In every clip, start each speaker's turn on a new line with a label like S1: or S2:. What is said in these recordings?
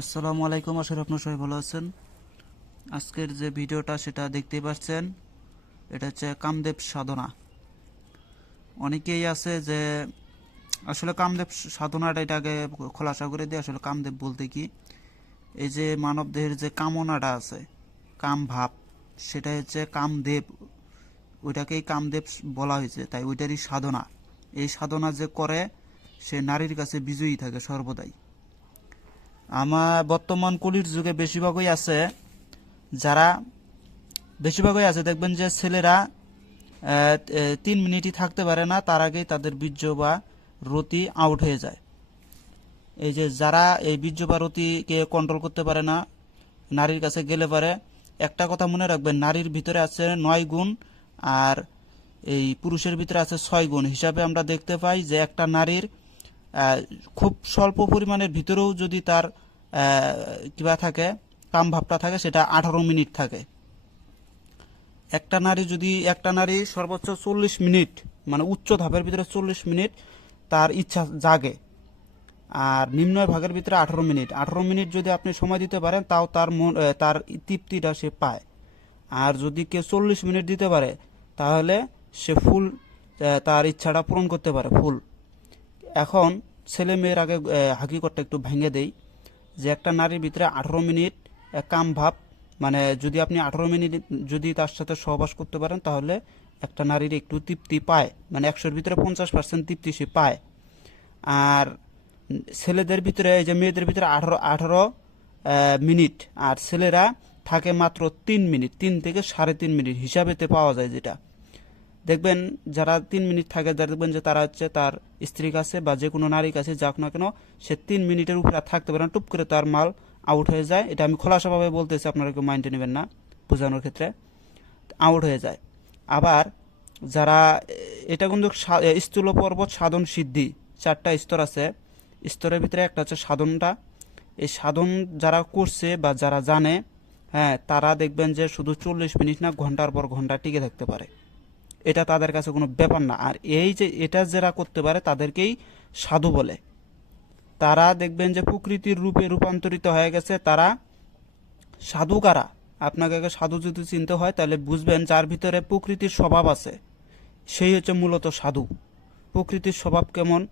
S1: আসসালামু আলাইকুম, আশা আপনার সবাই ভালো আছেন। আজকের যে ভিডিওটা, সেটা দেখতে পাচ্ছেন, এটা হচ্ছে কামদেব সাধনা। অনেকেই আছে যে, আসলে কামদেব সাধনাটা এটাকে খোলাসা করে দিয়ে আসলে কামদেব বলতে কি? এই যে মানব দেহের যে কামনাটা আছে কাম ভাব সেটা হচ্ছে কামদেব, ওইটাকেই কামদেব বলা হয়েছে, তাই ওইটারই সাধনা। এই সাধনা যে করে, সে নারীর কাছে বিজয়ী থাকে সর্বদাই। আমার বর্তমান কলির যুগে বেশিরভাগই আছে, যারা বেশিরভাগই আছে, দেখবেন যে ছেলেরা তিন মিনিটই থাকতে পারে না, তার আগেই তাদের বীর্য বা রতি আউট হয়ে যায়। এই যে যারা এই বীর্য বা রতিকে কন্ট্রোল করতে পারে না, নারীর কাছে গেলে পারে, একটা কথা মনে রাখবেন, নারীর ভিতরে আছে নয় গুণ আর এই পুরুষের ভিতরে আছে ছয় গুণ। হিসাবে আমরা দেখতে পাই যে একটা নারীর খুব স্বল্প পরিমাণের ভিতরেও যদি তার কিবা থাকে কাম ভাবটা থাকে, সেটা আঠারো মিনিট থাকে। একটা নারী যদি, একটা নারী সর্বোচ্চ চল্লিশ মিনিট মানে উচ্চ ধাপের ভিতরে চল্লিশ মিনিট তার ইচ্ছা জাগে। আর নিম্ন ভাগের ভিতরে আঠারো মিনিট। আঠারো মিনিট যদি আপনি সময় দিতে পারেন, তাও তার মন তার তৃপ্তিটা সে পায়। আর যদি কেউ চল্লিশ মিনিট দিতে পারে, তাহলে সে ফুল তার ইচ্ছাটা পূরণ করতে পারে, ফুল। এখন ছেলে মেয়ের আগে হাকিকতটা একটু ভেঙে দেই যে একটা নারীর ভিতরে আঠারো মিনিট কাম ভাব মানে যদি আপনি আঠারো মিনিট যদি তার সাথে সহবাস করতে পারেন তাহলে একটা নারীর একটু তৃপ্তি পায় মানে একশোর ভিতরে পঞ্চাশ পার্সেন্ট তৃপ্তি সে পায়। আর ছেলেদের ভিতরে, এই যে মেয়েদের ভিতরে আঠারো আঠারো মিনিট, আর ছেলেরা থাকে মাত্র তিন মিনিট, তিন থেকে সাড়ে তিন মিনিট হিসাবেতে পাওয়া যায় যেটা। দেখবেন যারা তিন মিনিট থাকে, যারা দেখবেন যে তারা হচ্ছে তার স্ত্রীর কাছে বা যে কোনো নারীর কাছে যাক না কেন, সে তিন মিনিটের উপরে আর থাকতে পারে না। টুপ করে তার মাল আউট হয়ে যায়। এটা আমি খোলাসাভাবে বলতেছি, আপনারা কেউ মাইন্ডে নেবেন না বোঝানোর ক্ষেত্রে। আউট হয়ে যায়। আবার যারা, এটা কিন্তু স্থূল পর্বত সাধন সিদ্ধি, চারটা স্তর আছে। স্তরের ভিতরে একটা হচ্ছে সাধনটা। এই সাধন যারা করছে বা যারা জানে হ্যাঁ তারা দেখবেন যে শুধু চল্লিশ মিনিট না, ঘণ্টার পর ঘণ্টা টিকে থাকতে পারে। এটা তাদের কাছে কোনো ব্যাপার না। আর এই যে এটা যারা করতে পারে, তাদেরকেই সাধু বলে। তারা দেখবেন যে প্রকৃতির রূপে রূপান্তরিত হয়ে গেছে, তারা সাধু কারা? আপনাকে সাধু যদি চিনতে হয়, তাহলে বুঝবেন যার ভিতরে প্রকৃতির স্বভাব আছে, সেই হচ্ছে মূলত সাধু। প্রকৃতির স্বভাব কেমন?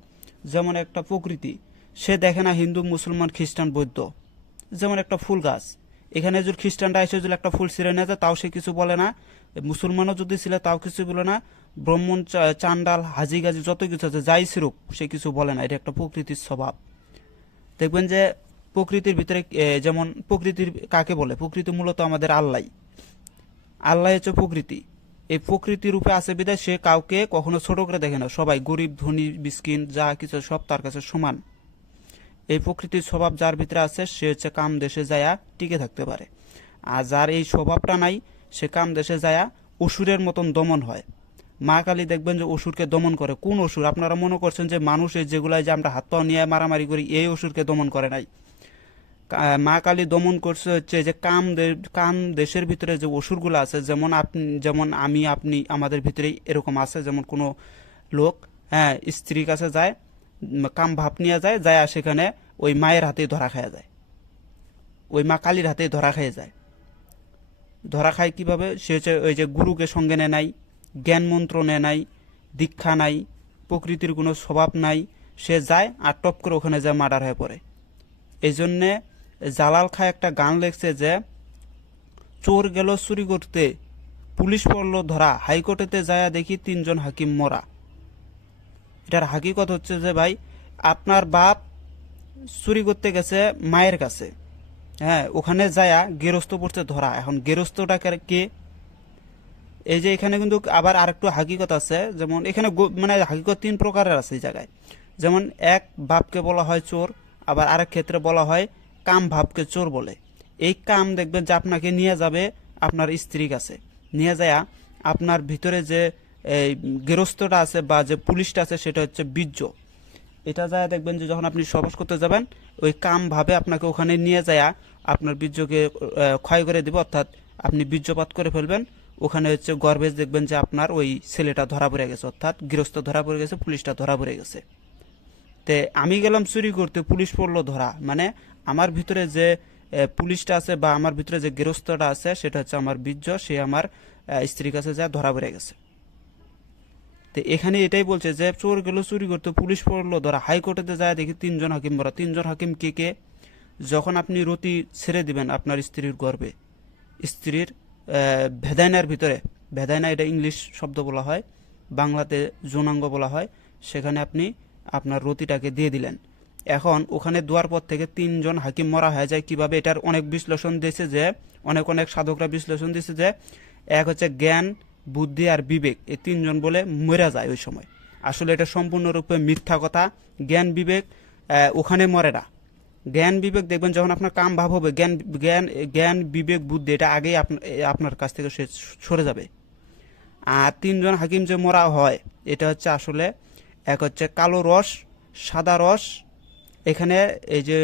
S1: যেমন একটা প্রকৃতি, সে দেখে না হিন্দু, মুসলমান, খ্রিস্টান, বৌদ্ধ। যেমন একটা ফুল গাছ। এখানে যদি খ্রিস্টানরা এসে যদি একটা ফুল ছিঁড়ে নিয়ে তাও সে কিছু বলে না। মুসলমানও যদি ছিল, তাও কিছু বলে না। ব্রাহ্মণ চান্ডাল, হাজি গাজি, যত কিছু আছে, যাই ছিরুক সে কিছু বলে না। এটা একটা প্রকৃতির স্বভাব। দেখবেন যে, প্রকৃতির ভিতরে যেমন প্রকৃতির, কাকে বলে? প্রকৃতি মূলত আমাদের আল্লাহ আল্লাহ হচ্ছে প্রকৃতি। এই প্রকৃতির রূপে আছে বিদায় সে কাউকে কখনো ছোট করে দেখে না। সবাই গরিব, ধনী বিস্কিন যা কিছু সব তার কাছে সমান। এই প্রকৃতির স্বভাব যার ভিতরে আছে, সে হচ্ছে কাম দেশে যায়া টিকে থাকতে পারে। আর যার এই স্বভাবটা নাই, সে কাম দেশে যায়া অসুরের মতন দমন হয়। মা কালী দেখবেন যে অসুরকে দমন করে। কোন অসুর? আপনারা মনে করছেন যে মানুষের যেগুলাই যে আমরা হাত পাও নিয়ে মারামারি করি, এই অসুরকে দমন করে নাই। মা কালী দমন করছে হচ্ছে যে কাম কাম দেশের ভিতরে যে অসুরগুলো আছে, যেমন আপনি যেমন আমি, আপনি আমাদের ভিতরেই এরকম আছে, যেমন কোনো লোক হ্যাঁ স্ত্রীর কাছে যায় কাম ভাব নিয়ে যায় যায় আর সেখানে ওই মায়ের হাতেই ধরা খাওয়া যায়। ওই মা কালীর হাতেই ধরা খেয়ে যায়। ধরা খায় কীভাবে? সে হচ্ছে ওই যে গুরুকে সঙ্গে নেয় নাই, জ্ঞান মন্ত্র নেয় নাই, দীক্ষা নাই, প্রকৃতির কোনো স্বভাব নাই। সে যায় আর টপ করে ওখানে যায় মার্ডার হয়ে পড়ে। এই জন্যে জালাল খা একটা গান লেখছে যে, চোর গেল চুরি করতে, পুলিশ পড়ল ধরা, হাইকোর্টেতে যায় দেখি তিনজন হাকিম মরা। এটার হাকিকত হচ্ছে যে ভাই, আপনার বাপ চুরি করতে গেছে মায়ের কাছে। হ্যাঁ ওখানে যায়া গেরস্ত পড়ছে ধরা। এখন গেরস্তটা কে- এই যে এখানে কিন্তু আবার আরেকটু হাকিকত আছে, যেমন এখানে মানে হাকিকত তিন প্রকারের আছে এই জায়গায়। যেমন এক ভাবকে বলা হয় চোর। আবার আরেক ক্ষেত্রে বলা হয় কাম ভাবকে চোর বলে। এই কাম দেখবেন যে আপনাকে নিয়ে যাবে আপনার স্ত্রীর কাছে। নিয়ে যায় আপনার ভিতরে যে এই গৃহস্থটা আছে বা যে পুলিশটা আছে সেটা হচ্ছে বীর্য। এটা যায় দেখবেন যে যখন আপনি সবাস করতে যাবেন, ওই কাম ভাবে আপনাকে ওখানে নিয়ে যায় আপনার বীর্যকে ক্ষয় করে দেবে। অর্থাৎ আপনি বীর্যপাত করে ফেলবেন। ওখানে হচ্ছে গর্বেজ দেখবেন যে আপনার ওই ছেলেটা ধরা পড়ে গেছে। অর্থাৎ গৃহস্থ ধরা পড়ে গেছে, পুলিশটা ধরা পড়ে গেছে। তে আমি গেলাম চুরি করতে, পুলিশ পড়ল ধরা। মানে আমার ভিতরে যে পুলিশটা আছে বা আমার ভিতরে যে গৃহস্থটা আছে, সেটা হচ্ছে আমার বীর্য। সে আমার স্ত্রীর কাছে যা ধরা পড়ে গেছে। তো এখানে এটাই বলছে যে চোর গেল, চুরি করতে পুলিশ পড়ল, ধরা হাইকোর্টেতে যায়, দেখি তিনজন হাকিম বলা তিনজন হাকিম কে কে? যখন আপনি রতি ছেড়ে দিবেন আপনার স্ত্রীর গর্ভে স্ত্রীর ভেদাইনার ভিতরে, ভেদাইনা এটা ইংলিশ শব্দ বলা হয়, বাংলাতে যৌনাঙ্গ বলা হয়, সেখানে আপনি আপনার রতিটাকে দিয়ে দিলেন। এখন ওখানে দুয়ার পর থেকে তিনজন হাকিম মরা হয়ে যায়। কীভাবে? এটার অনেক বিশ্লেষণ দিয়েছে যে, অনেক অনেক সাধকরা বিশ্লেষণ দিয়েছে যে, এক হচ্ছে জ্ঞান বুদ্ধি আর বিবেক এই তিনজন বলে মরে যায় ওই সময়। আসলে এটা সম্পূর্ণরূপে মিথ্যা কথা। জ্ঞান, বিবেক ওখানে মরে না। জ্ঞান, বিবেক দেখবেন যখন আপনার কাম ভাব হবে, জ্ঞান জ্ঞান জ্ঞান, বিবেক, বুদ্ধি, এটা আগেই আপনার কাছ থেকে সে, সরে যাবে। আর তিনজন হাকিম যে মরা হয়, এটা হচ্ছে আসলে এক হচ্ছে কালো রস, সাদা রস। এখানে এই যে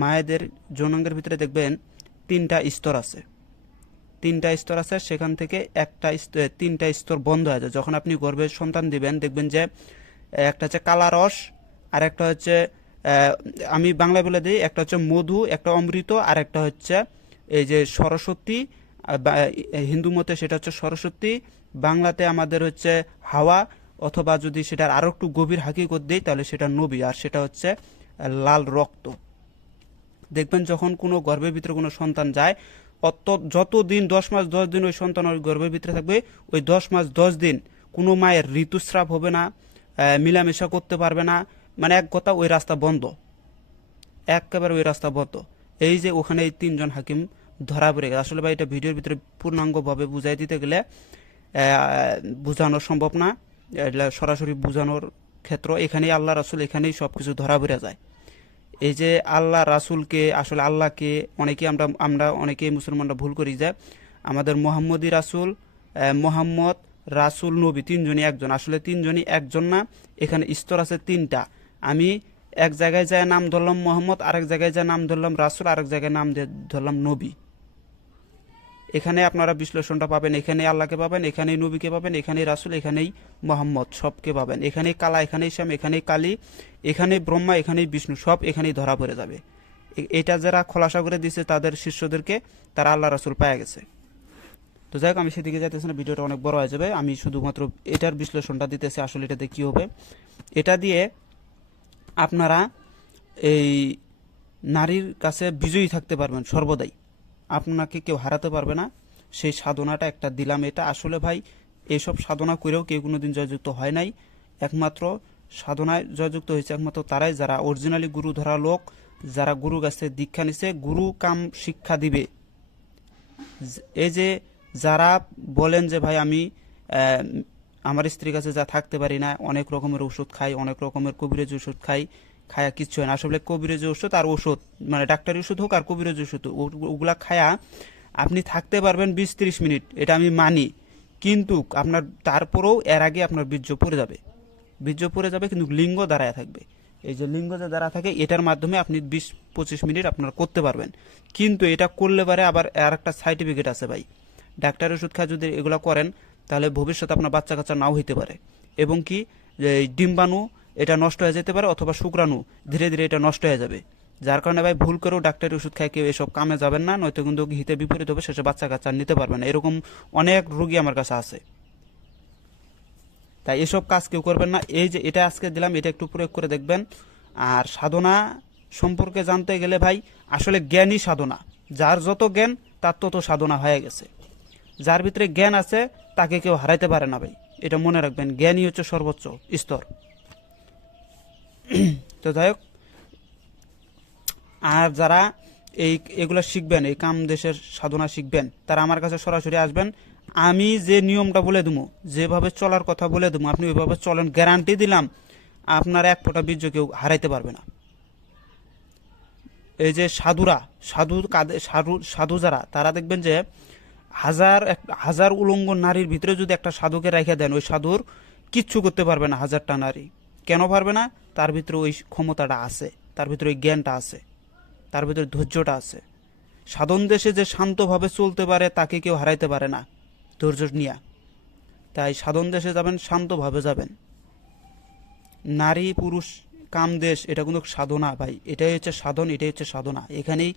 S1: মায়েদের যৌনাঙ্গের ভিতরে দেখবেন তিনটা স্তর আছে। তিনটা স্তর আছে, সেখান থেকে একটা তিনটা স্তর বন্ধ হয়ে যায়। যখন আপনি গর্ভে সন্তান দিবেন, দেখবেন যে, একটা হচ্ছে কালারস আর একটা হচ্ছে আমি বাংলা বলে দিই, একটা হচ্ছে মধু, একটা অমৃত আর একটা হচ্ছে এই যে সরস্বতী হিন্দু মতে সেটা হচ্ছে সরস্বতী। বাংলাতে আমাদের হচ্ছে হাওয়া, অথবা যদি সেটার আরও একটু গভীর হাকিকত দিই, তাহলে সেটা নবী, আর সেটা হচ্ছে লাল রক্ত। দেখবেন যখন কোনো গর্ভের ভিতরে কোনো সন্তান যায় অত যত দিন দশ মাস, দশ দিন ওই সন্তান ওই গর্ভের ভিতরে থাকবে, ওই দশ মাস, দশ দিন কোনো মায়ের ঋতুস্রাব হবে না মিলামেশা করতে পারবে না। মানে এক কথা, ওই রাস্তা বন্ধ। একেবারে ওই রাস্তা বন্ধ। এই যে ওখানে এই তিনজন হাকিম ধরা পড়ে গেছে। আসলে ভাই, এটা ভিডিওর ভিতরে পূর্ণাঙ্গভাবে বুঝাই দিতে গেলে বোঝানো সম্ভব না। সরাসরি বোঝানোর ক্ষেত্র এখানেই, আল্লাহ রাসুল এখানেই সব কিছু ধরা পড়ে যায়। এই যে আল্লাহ রাসুলকে, আসলে আল্লাহকে অনেকে আমরা আমরা অনেকেই মুসলমানরা ভুল করি যে আমাদের মোহাম্মদী রাসুল মোহাম্মদ রাসুল নবী, তিনজনই একজন। আসলে তিনজনই একজন না, এখানে স্তর আছে তিনটা। আমি এক জায়গায় যায় নাম ধরলাম মোহাম্মদ, আরেক জায়গায় যায় নাম ধরলাম রাসুল, আরেক জায়গায় নাম ধরলাম নবী। এখানে আপনারা বিশ্লেষণটা পাবেন এখানে আল্লাহকে পাবেন, এখানেই নবীকে পাবেন, এখানেই রাসুল, এখানেই মোহাম্মদ, সবকে পাবেন। এখানেই কালা, এখানেই শ্যাম, এখানেই কালী, এখানেই ব্রহ্মা, এখানেই বিষ্ণু, সব এখানেই ধরা পড়ে যাবে। এটা যারা খোলাসা করে দিছে তাদের শিষ্যদেরকে তারা আল্লাহ রাসুল পাওয়া গেছে। তো যাই হোক, আমি সেদিকে যাইতেছি না, ভিডিওটা অনেক বড় হয়ে যাবে। আমি শুধুমাত্র এটার বিশ্লেষণটা দিতেছি, আসলে এটাতে কি হবে? এটা দিয়ে আপনারা এই নারীর কাছে বিজয়ী থাকতে পারবেন সর্বদাই। আপনাকে কেউ হারাতে পারবে না। সেই সাধনাটা একটা দিলাম এটা। আসলে ভাই, এসব সাধনা করেও কেউ কোনোদিন জয়যুক্ত হয় নাই। একমাত্র সাধনায় জয়যুক্ত হয়েছে একমাত্র তারাই যারা অরিজিনালি গুরু ধরা লোক, যারা গুরু কাছে দীক্ষা নিছে, গুরু কাম শিক্ষা দিবে। এই যে যারা বলেন যে ভাই আমি আমার স্ত্রীর কাছে যা থাকতে পারি না, অনেক রকমের ওষুধ খাই, অনেক রকমের কবিরাজ ওষুধ খাই খায়া কিচ্ছু হয় না। আসলে কবিরাজ ওষুধ আর ওষুধ মানে ডাক্তারি ওষুধ হোক আর কবিরাজ ওষুধ ওগুলা খায়া আপনি থাকতে পারবেন বিশ ত্রিশ মিনিট, এটা আমি মানি। কিন্তু আপনার, তারপরেও এর আগে আপনার বীর্য পড়ে যাবে। বীর্য পড়ে যাবে কিন্তু লিঙ্গ দাঁড়ায় থাকবে। এই যে লিঙ্গ যে দাঁড়া থাকে, এটার মাধ্যমে আপনি বিশ পঁচিশ মিনিট আপনারা করতে পারবেন। কিন্তু এটা করলে পারে আবার আর একটা সার্টিফিকেট আছে ভাই। ডাক্তার ওষুধ খায় যদি এগুলো করেন, তাহলে ভবিষ্যতে আপনার বাচ্চা কাচ্চা নাও হইতে পারে। এবং কি ডিম্বাণু এটা নষ্ট হয়ে যেতে পারে অথবা শুক্রাণু ধীরে ধীরে এটা নষ্ট হয়ে যাবে। যার কারণে ভাই ভুল করেও ডাক্তারি ওষুধ খায়, কেউ এসব কামে যাবেন না, নয়তো কিন্তু হিতে বিপরীত হবে, শেষে বাচ্চা কাচ্চা নিতে পারবে না। এরকম অনেক রোগী আমার কাছে আছে। তাই এসব কাজ কেউ করবেন না। এই যে এটা আজকে দিলাম, এটা একটু প্রয়োগ করে দেখবেন। আর সাধনা সম্পর্কে জানতে গেলে ভাই আসলে জ্ঞানই সাধনা। যার যত জ্ঞান, তার তত সাধনা হয়ে গেছে। যার ভিতরে জ্ঞান আছে, তাকে কেউ হারাইতে পারে না ভাই। এটা মনে রাখবেন, জ্ঞানই হচ্ছে সর্বোচ্চ স্তর। তো যাই হোক, আর যারা এই এগুলো শিখবেন, এই কাম দেশের সাধনা শিখবেন, তারা আমার কাছে সরাসরি আসবেন। আমি যে নিয়মটা বলে দেবো, যেভাবে চলার কথা বলে দেবো, আপনি ওইভাবে চলেন গ্যারান্টি দিলাম, আপনার এক ফোঁটা বীর্য কেউ হারাইতে পারবে না। এই যে সাধুরা, সাধু কাদের, সাধু সাধু যারা, তারা দেখবেন যে হাজার এক- হাজার উলঙ্গ নারীর ভিতরে যদি একটা সাধুকে রেখে দেন, ওই সাধুর কিচ্ছু করতে পারবে না হাজারটা নারী। কেন পারবে না? তার ভিতরে ওই ক্ষমতাটা আছে, তার ভিতরে ওই জ্ঞানটা আছে, তার ভিতরে ধৈর্যটা আছে। সাধন দেশে যে শান্তভাবে চলতে পারে, তাকে কেউ হারাইতে পারে না, ধৈর্য নিয়ে। তাই সাধন দেশে যাবেন, শান্তভাবে যাবেন। নারী, পুরুষ কামদেশ এটা কোনো সাধনা ভাই। এটাই হচ্ছে সাধন, এটাই হচ্ছে সাধনা। এখানেই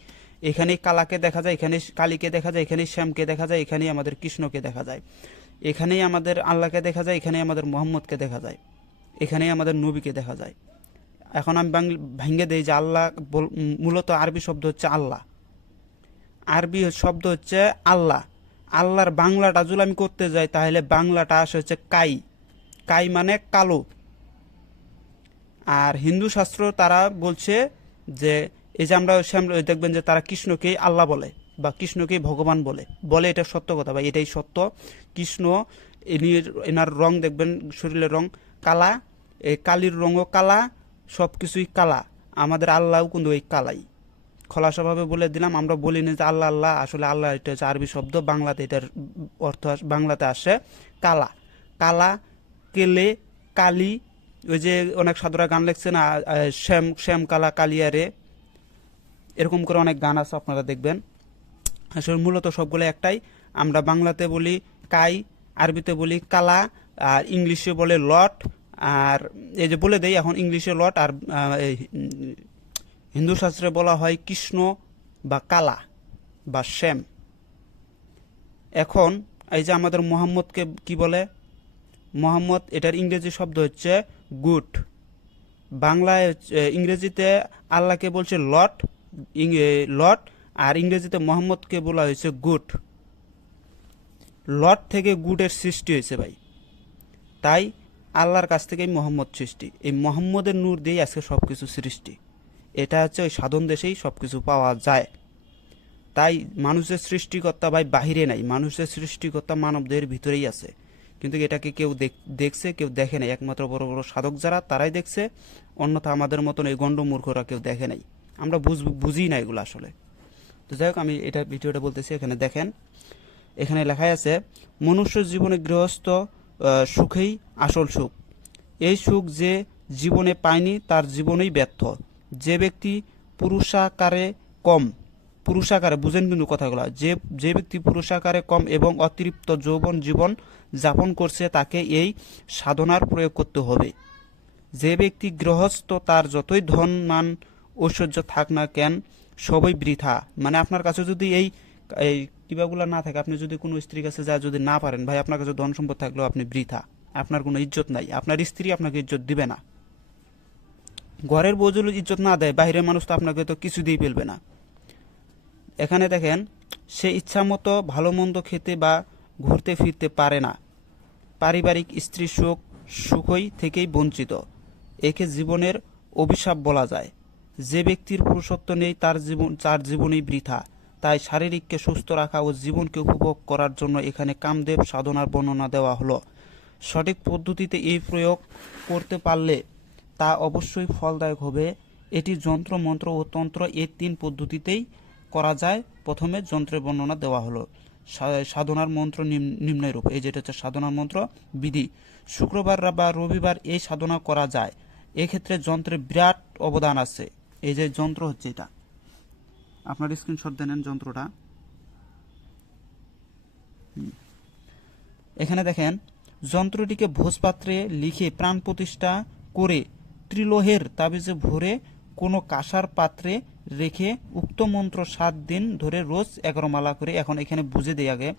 S1: এখানেই কালাকে দেখা যায় এখানে কালীকে দেখা যায়, এখানেই শ্যামকে দেখা যায়, এখানেই আমাদের কৃষ্ণকে দেখা যায়। এখানেই আমাদের আল্লাহকে দেখা যায়, এখানেই আমাদের মোহাম্মদকে দেখা যায়, এখানেই আমাদের নবীকে দেখা যায়। এখন আমি ভেঙে দেই যে আল্লাহ মূলত আরবি শব্দ হচ্ছে আল্লাহ। আরবি শব্দ হচ্ছে আল্লাহ। আল্লাহর বাংলাটা যদি আমি করতে যাই, তাহলে বাংলাটা আসে হচ্ছে কাই। কাই মানে কালো। আর হিন্দু শাস্ত্র তারা বলছে যে, এই যে আমরা দেখবেন যে তারা কৃষ্ণকেই আল্লাহ বলে বা কৃষ্ণকেই ভগবান বলে। বলে এটা সত্য কথা বা এটাই সত্য। কৃষ্ণ এনার রং দেখবেন, শরীরের রং কালা, এই কালির রঙও কালা সব কিছুই কালা। আমাদের আল্লাহও কিন্তু ওই কালাই। খোলাসাভাবে বলে দিলাম, আমরা বলি না যে আল্লাহ আল্লাহ, আসলে আল্লাহ এটা হচ্ছে আরবি শব্দ, বাংলাতে এটার অর্থ বাংলাতে আসে কালা। কালা, কেলে, কালি, ওই যে অনেক সাধুরা গান লিখছে না শ্যাম শ্যাম, কালা কালিয়ারে এরকম করে অনেক গান আছে, আপনারা দেখবেন। আসলে মূলত সবগুলো একটাই। আমরা বাংলাতে বলি কাই, আরবিতে বলি কালা, আর ইংলিশে বলে লট। আর এই যে বলে দেই, এখন ইংলিশে লট আর হিন্দু শাস্ত্রে বলা হয় কৃষ্ণ বা কালা বা শ্যাম। এখন এই যে আমাদের মোহাম্মদকে কি বলে? মোহাম্মদ এটার ইংরেজি শব্দ হচ্ছে গুড। বাংলায় ইংরেজিতে আল্লাহকে বলছে লট লট আর ইংরেজিতে মোহাম্মদকে বলা হয়েছে গুড। লট থেকে গুডের সৃষ্টি হয়েছে ভাই। তাই আল্লাহর কাছ থেকেই মোহাম্মদ সৃষ্টি। এই মোহাম্মদের নূর দিয়েই আজকে সব কিছু সৃষ্টি। এটা হচ্ছে ওই সাধন দেশেই সব কিছু পাওয়া যায়। তাই মানুষের সৃষ্টিকর্তা ভাই বাহিরে নাই মানুষের সৃষ্টিকর্তা মানবদের ভিতরেই আছে। কিন্তু এটাকে কেউ দেখ- দেখছে, কেউ দেখে নাই। একমাত্র বড় বড় সাধক যারা, তারাই দেখছে, অন্যথা আমাদের মতন এই গণ্ড মূর্খরা কেউ দেখে নাই। আমরা বুঝ, বুঝি না এগুলো আসলে। তো যাই হোক, আমি এটা ভিডিওটা বলতেছি, এখানে দেখেন। এখানে লেখাই আছে, মনুষ্য জীবনে গৃহস্থ সুখেই আসল সুখ। এই সুখ যে জীবনে পায়নি, তার জীবনেই ব্যর্থ। যে ব্যক্তি পুরুষাকারে কম, পুরুষাকারে, বুঝেন কিন্তু কথাগুলো, যে যে ব্যক্তি পুরুষাকারে কম এবং অতিরিক্ত যৌবন জীবন যাপন করছে, তাকে এই সাধনার প্রয়োগ করতে হবে। যে ব্যক্তি গৃহস্থ, তার যতই ধন, মান, ঐশ্বর্য থাক না কেন, সবই বৃথা। মানে আপনার কাছে যদি এই এই না থাকে, আপনি যদি কোনো স্ত্রীর কাছে যা যদি না পারেন, ভাই, আপনার কাছে ধন সম্পদ থাকলেও আপনি বৃথা, আপনার কোনো ইজ্জত নাই, আপনার স্ত্রী আপনাকে ইজ্জত দিবে না। ঘরের বউ ইজ্জত না দেয় বাইরের মানুষ তো আপনাকে তো কিছু দিয়ে ফেলবে না। এখানে দেখেন, সে ইচ্ছা মতো ভালো মন্দ খেতে বা ঘুরতে ফিরতে পারে না। পারিবারিক স্ত্রী সুখ, সুখই থেকেই বঞ্চিত। একে জীবনের অভিশাপ বলা যায়। যে ব্যক্তির পুরুষত্ব নেই, তার জীবন, তার জীবনেই বৃথা। তাই শারীরিককে সুস্থ রাখা ও জীবনকে উপভোগ করার জন্য এখানে কামদেব সাধনার বর্ণনা দেওয়া হলো। সঠিক পদ্ধতিতে এই প্রয়োগ করতে পারলে তা অবশ্যই ফলদায়ক হবে। এটি যন্ত্র, মন্ত্র ও তন্ত্র এই তিন পদ্ধতিতেই করা যায়। প্রথমে যন্ত্রের বর্ণনা দেওয়া হলো। সাধনার মন্ত্র নিম- নিম্নরূপ। এই যেটা হচ্ছে সাধনার মন্ত্র বিধি। শুক্রবার বা রবিবার এই সাধনা করা যায়। এক্ষেত্রে যন্ত্রের বিরাট অবদান আছে। এই যে যন্ত্র হচ্ছে এটা। আপনার স্ক্রিনশট দেন যন্ত্রটা। এখানে দেখেন, যন্ত্রটিকে ভোজপাত্রে লিখে প্রাণ প্রতিষ্ঠা করে ত্রিলোহের তাবিজে ভরে কোনো কাঁসার পাত্রে রেখে উক্ত মন্ত্র সাত দিন ধরে রোজ এগারো মালা করে এখন এখানে বুঝে দেই আগে,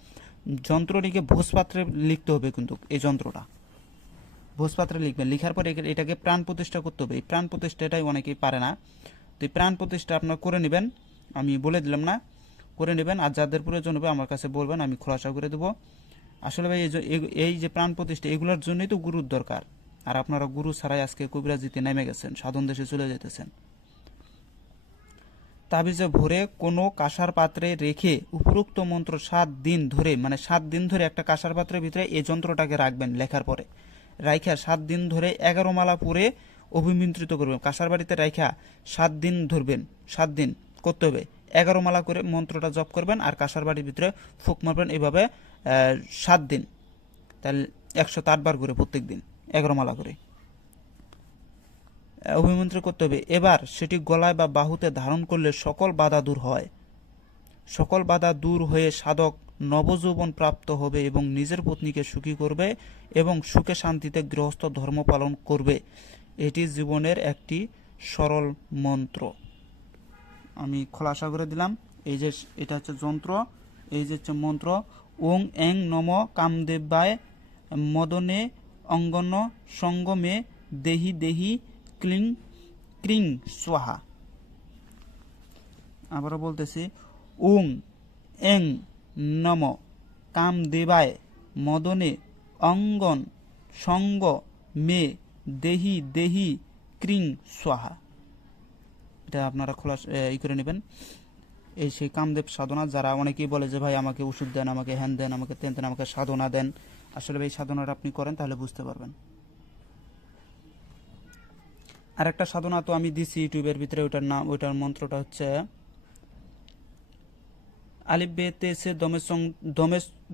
S1: যন্ত্রটিকে ভোজপাত্রে লিখতে হবে কিন্তু এই যন্ত্রটা। ভোজপাত্রে লিখবেন, লিখার পরে এটাকে প্রাণ প্রতিষ্ঠা করতে হবে। এই প্রাণ প্রতিষ্ঠাটাই অনেকেই পারে না। তো এই প্রাণ প্রতিষ্ঠা আপনার করে নেবেন। আমি বলে দিলাম না, করে নেবেন। আর যাদের প্রয়োজন হবে আমার কাছে বলবেন, আমি খোলাসা করে দেবো। আসলে ভাই, এই যে- প্রাণ প্রতিষ্ঠা, এগুলোর জন্যই তো গুরুর দরকার। আর আপনারা গুরু ছাড়াই আজকে কবিরাজিতে নেমে গেছেন, সাধন দেশে চলে যেতেছেন তাবিজে ভরে কোনো কাঁসার পাত্রে রেখে উপরোক্ত মন্ত্র সাত দিন ধরে মানে সাত দিন ধরে একটা কাঁসার পাত্রের ভিতরে এই যন্ত্রটাকে রাখবেন লেখার পরে। রাইখা সাত দিন ধরে এগারো মালা পরে অভিমন্ত্রিত করবেন। কাঁসার বাড়িতে রাইখা সাত দিন ধরবেন, সাত দিন। করতে হবে। এগারো মালা করে মন্ত্রটা জপ করবেন আর কাঁসার বাড়ির ভিতরে ফুক মারবেন এভাবে সাত দিন। তাহলে একশো বার করে প্রত্যেক দিন, এগারো মালা করে। অভিমন্ত্রণ করতে হবে। এবার সেটি গলায় বা বাহুতে ধারণ করলে সকল বাধা দূর হয়। সকল বাধা দূর হয়ে সাধক নবযৌবন প্রাপ্ত হবে এবং নিজের পত্নীকে সুখী করবে এবং সুখে শান্তিতে গৃহস্থ ধর্ম পালন করবে। এটি জীবনের একটি সরল মন্ত্র। আমি খোলাসা করে দিলাম। এই যে এটা হচ্ছে যন্ত্র, এই যে হচ্ছে মন্ত্র। ওং এং নম কামদেবায় মদনে অঙ্গন সঙ্গমে দেহি দেহি ক্লিং ক্রিং স্বাহা। আবারও বলতেছি, ওং এং নম কামদেবায় মদনে অঙ্গন সঙ্গ মে দেহি দেহি ক্রিং স্বাহা। এটা আপনারা খোলা ই করে নেবেন। এই সেই কামদেব সাধনা, যারা অনেকেই বলে যে, ভাই, আমাকে ওষুধ দেন, আমাকে হ্যান দেন, আমাকে তেন দেন, আমাকে সাধনা দেন। আসলে এই সাধনাটা আপনি করেন, তাহলে বুঝতে পারবেন। আর একটা সাধনা তো আমি দিছি ইউটিউবের ভিতরে ওইটার নাম ওইটার মন্ত্রটা হচ্ছে আলিফ বে তে সে দমের সঙ্গ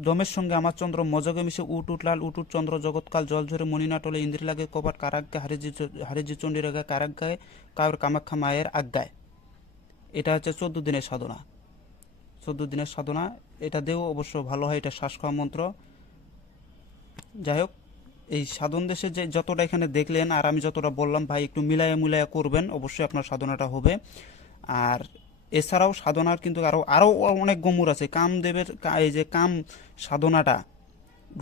S1: দমের সঙ্গে আমার চন্দ্র মজগে মিশে উট উট লাল, উট উট চন্দ্র জগৎকাল জল ঝরে মণিনা টলে ইন্দ্রি লাগে কপাট কারাগ্যা হারিজি হারিজি চণ্ডীর আগায় কারাগ্যায় কায়র কামাখ্যা মায়ের আজ্ঞায়। এটা হচ্ছে চোদ্দ দিনের সাধনা। চোদ্দ দিনের সাধনা, এটা দিয়েও অবশ্য ভালো হয়, এটা শ্বাস খাওয়া মন্ত্র। যাই হোক এই সাধন দেশে যে যতটা এখানে দেখলেন, আর আমি যতটা বললাম, ভাই, একটু মিলায়া মিলায়া করবেন, অবশ্যই আপনার সাধনাটা হবে। আর এছাড়াও সাধনার কিন্তু আরও আরও অনেক গমুর আছে। কামদেবের এই যে কাম সাধনাটা,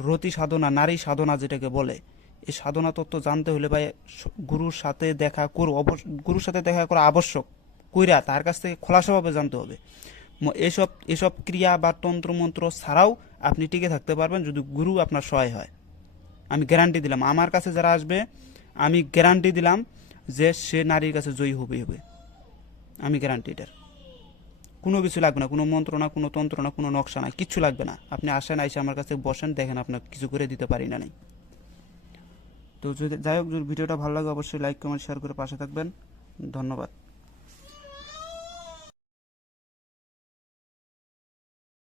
S1: রতি সাধনা, নারী সাধনা যেটাকে বলে, এই সাধনা তত্ত্ব জানতে হলে ভাই গুরুর সাথে দেখা করো গুরুর সাথে দেখা করা আবশ্যক, কইরা তার কাছ থেকে খোলাসাভাবে জানতে হবে। এসব এসব ক্রিয়া বা তন্ত্রমন্ত্র ছাড়াও আপনি টিকে থাকতে পারবেন যদি গুরু আপনার সহায় হয়। আমি গ্যারান্টি দিলাম। আমার কাছে যারা আসবে, আমি গ্যারান্টি দিলাম যে সে নারীর কাছে জয়ী হবে হবে। আমি গ্যারান্টি এটার। কোনো কিছু লাগবে না, কোনো মন্ত্র না, কোনো তন্ত্র না, কোনো নকশা না কিচ্ছু লাগবে না। আপনি আসেন, আইসে আমার কাছে বসেন, দেখেন আপনার কিছু করে দিতে পারি না নাই। তো যদি যাই হোক ভিডিওটা ভালো লাগে, অবশ্যই লাইক কমেন্ট শেয়ার করে পাশে থাকবেন। ধন্যবাদ।